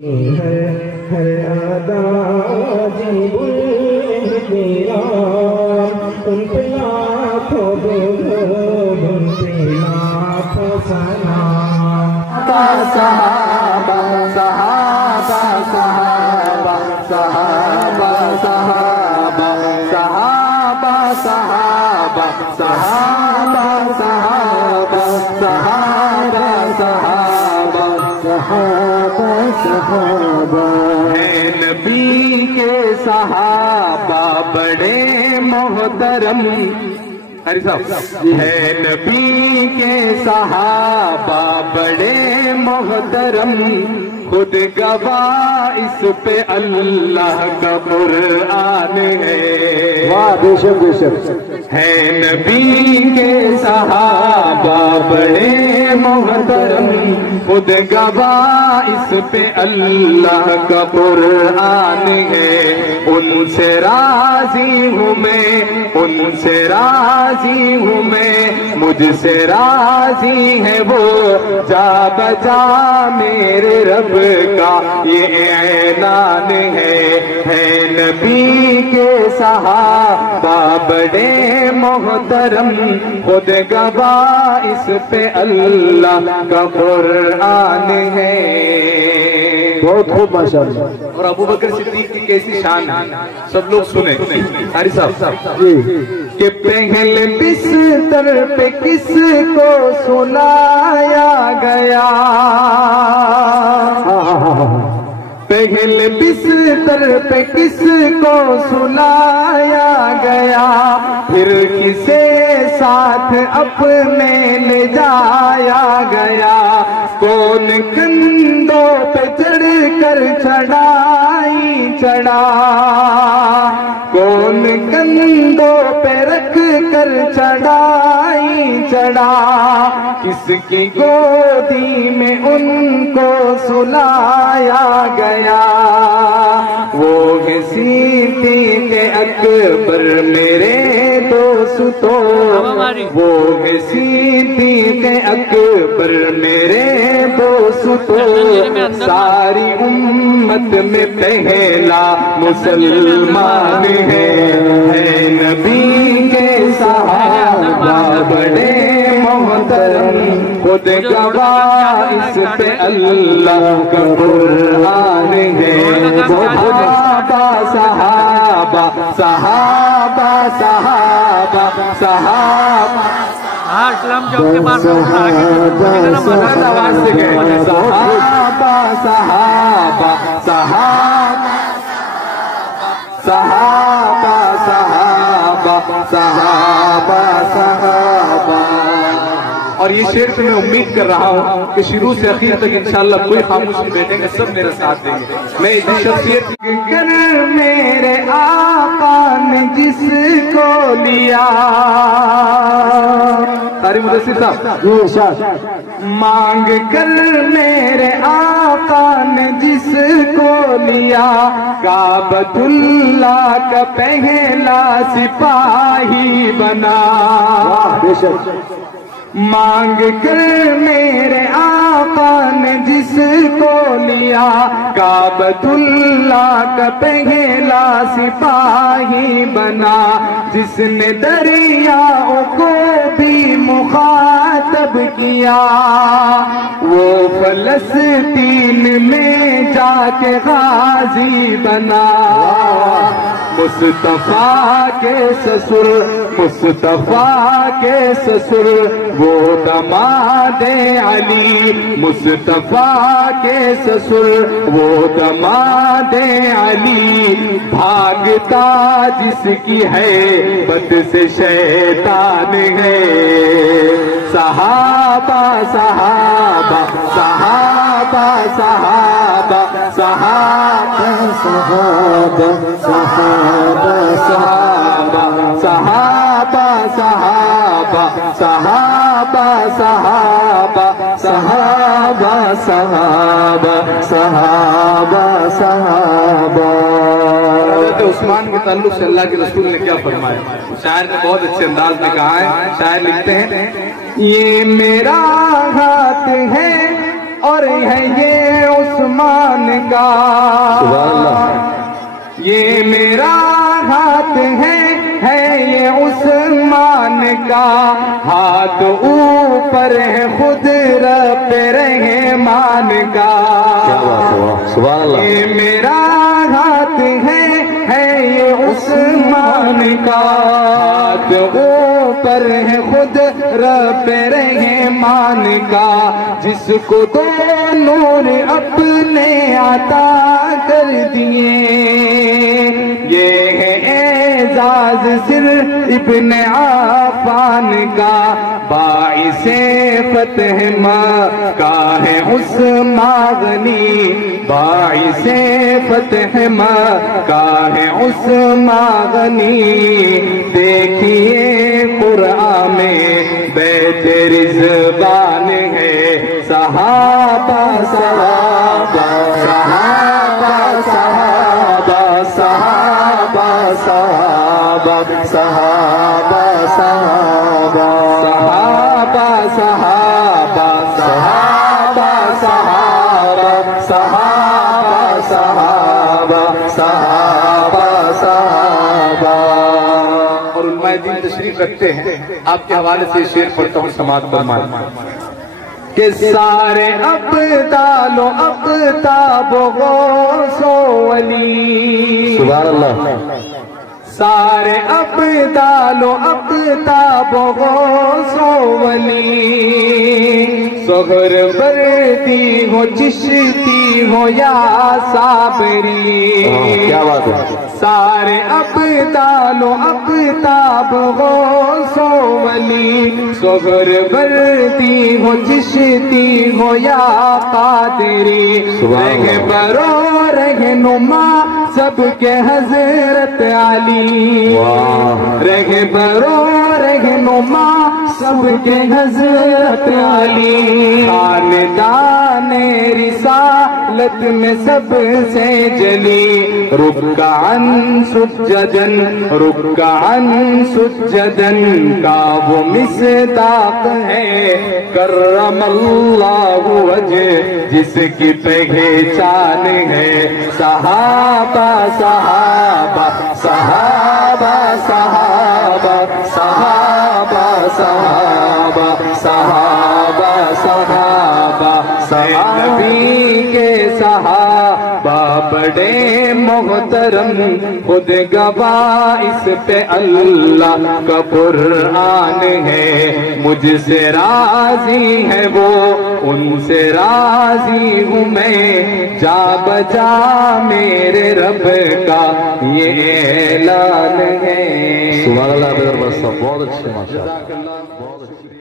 ہر ادا جی تیرا ان پہ لاکھوں درود ان پہ لاکھوں سلام۔ صحابہ صحابہ صحابہ صحابہ صحابہ صحابہ صحابہ صحابہ صحابہ صحابہ صحابہ صحابہ ہے نبی کے صحابہ بڑے محترم ہے نبی کے صحابہ بڑے محترم خود گواہ اس پہ اللہ کا قرآن ہے۔ واہ بے شک بے شک ہے نبی کے صحابہ بڑے محترم خود گواہ اس پہ اللہ کا قرآن ہے۔ ان سے راضی ہوں میں ان سے راضی ہوں میں مجھ سے راضی ہے وہ جا بجا میرے رب کا یہ اعلان ہے نبی کے صحابہ بڑے محترم خود گواہ اس پہ اللہ کا قرآن ہے۔ بہت خوب ماشاءاللہ۔ اور ابو بکر صدیق کی کیسی شان ہے سب لوگ سنیں حاری صاحب کہ پہلے بستر پہ کس کو سلایا گیا، پہلے بستر پہ کس کو سلایا گیا، پھر کسے ساتھ اپنے لے جایا گیا، کون کندھوں پہ چڑھ کر چڑھائی چڑھا، کون کندھوں پہ رکھ کر چڑھائی چڑھا، کس کی گودی میں ان کو سلایا گیا، وہ صدیق اکبر میرے دوستوں، وہ صدیق اکبر میرے دوستوں، ساری امت میں پہلا مسلمان ہے نبی کے صحابہ بڑے محترم خود گواہ اس پہ اللہ کا قرآن ہے۔ صحابہ صحابہ صحابہ صحابہ صحابہ اسلام چوک کے پاس صحابہ صحابہ صحابہ صحابہ صحابہ صحابہ صحابہ۔ اور یہ شعر سے میں امید کر رہا ہوں کہ شروع سے اخیر تک انشاءاللہ کوئی خاموش نہیں بیٹھیں گے، سب میرا ساتھ دیں گے۔ میں اس شخصیت کر میرے آقا نے جس کو لیا، قاری مدثر صاحب مانگ کر میرے آقا نے جس کو لیا، کعبۃ اللہ کا پہلا سپاہی بنا، مانگ کر میرے آقا نے جس کو لیا، کعبۃ اللہ کا پہلا سپاہی بنا، جس نے دریاؤں کو بھی مخاطب کیا، وہ فلسطین میں جا کے غازی بنا، مصطفیٰ کے سسر مصطفیٰ کے سسر وہ دماد علی، مصطفیٰ کے سسر وہ دماد علی، بھاگتا جس کی ہے بد سے شیطان ہے، صحابہ صحابہ صحابہ صحابہ صحابہ صحابہ صحابہ صحابہ صحابہ صحابہ صحابہ صحابہ صحابہ صحابہ صحابہ صحابہ۔ حضرت عثمان کے تعلق سے اللہ کے رسول نے کیا فرمایا؟ شاعر نے بہت اچھے انداز میں کہا ہے، شاعر لکھتے ہیں یہ میرا ہاتھ ہے اور ہے یہ عثمان کا، یہ میرا ہاتھ ہے یہ عثمان کا، ہاتھ اوپر ہے خود رب رحمان کا، یہ میرا ہاتھ ہے یہ عثمان کا، ہاتھ اوپر ہے خود رب رحمان کا، جس کو تو نور اپنے عطا کر دیے، یہ ہے اعزاز سر ابن عفان کا، باعث فتح مکہ ہے عثمان غنی، باعث فتح مکہ ہے عثمان غنی، دیکھیے قرآن میں بیت رضوان ہے، صحابہ صحابہ صحابہ صحابہ صحابہ صحابہ صحابہ صحابہ صحابہ صحابہ صحابہ صحابہ صحابہ صحابہ صحابہ۔ اور علماء دین تشریف رکھتے ہیں، آپ کے حوالے سے شعر پڑھتا ہوں، سماعت فرمائیں کہ سارے ابدال و اقطاب غوث و ولی، سبحان اللہ، سارے ابدال و اقطاب غوث و ولی، سغر بردی ہو چشتی ہو یا صابری، کیا بات ہے، سارے ابدال و اقطاب غوث و ولی، سغر بردی ہو چشتی ہو یا قادری، رہبر و رہنما سب کے حضرت علی، رہبر و رہنما سب کے حضرت علی، خاندان رسالت میں سب سے جلی، رکعن سجدن رکعن سجدن کا وہ مصداق ہے، کرم اللہ وجہ جس کی پہچان ہے، صحابہ صحابہ صحابہ صحابہ صحابہ صحابہ صحابہ صحابہ صحابہ، نبی کے صحابہ بڑے محترم، خود گواہ اس پہ اللہ کا قرآن ہے، مجھ سے راضی ہے وہ ان سے راضی ہوں میں، جا بجا میرے رب کا یہ اعلان ہے۔ سبحان اللہ، بہت اچھے، ماشاءاللہ، بہت اچھے۔